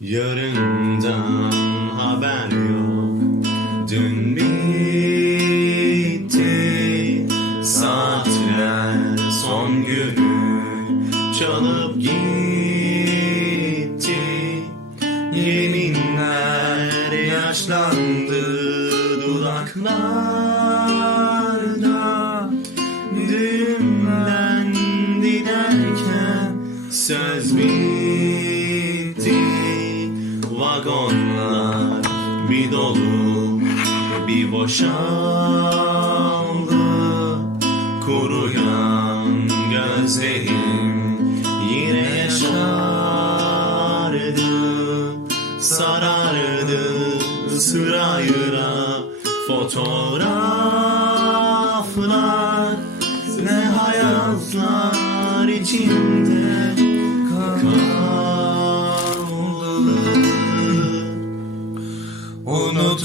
Yarından haber yok. Dün bitti saatler, son günü çalıp gitti. Yeminler yaşlandı dudaklarda. Düğümlendi derken söz bitti. Vagonlar bir dolu bir boşaldı. Kuruyan gözlerim yine yaşardı. Sarardı sırayla fotoğraflar. Ne hayatlar içinde kaldı.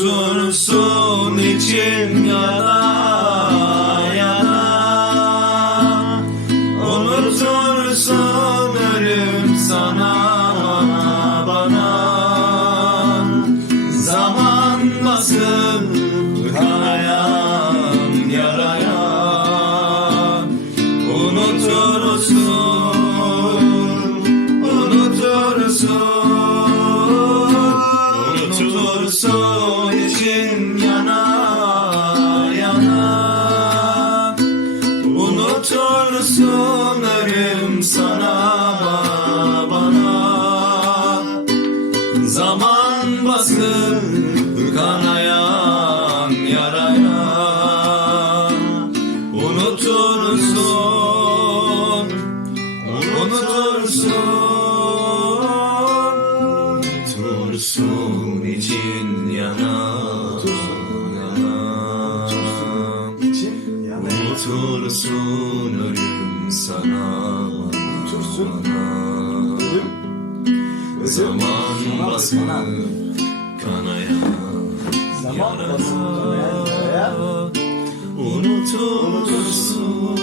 Unutursun için yana yana. Unutursun ölüm sana bana. Zaman basıp kanayan yaraya. Unutursun, unutursun. Unutursun için yana yana. Unutursun ölüm sana bana. Zaman basıp kanayan yaraya. Unutursun, unutursun. Unutursun için yana yana. Unutursun ölüm sana bana. Zaman basıp kanayan yaraya. Unutursun.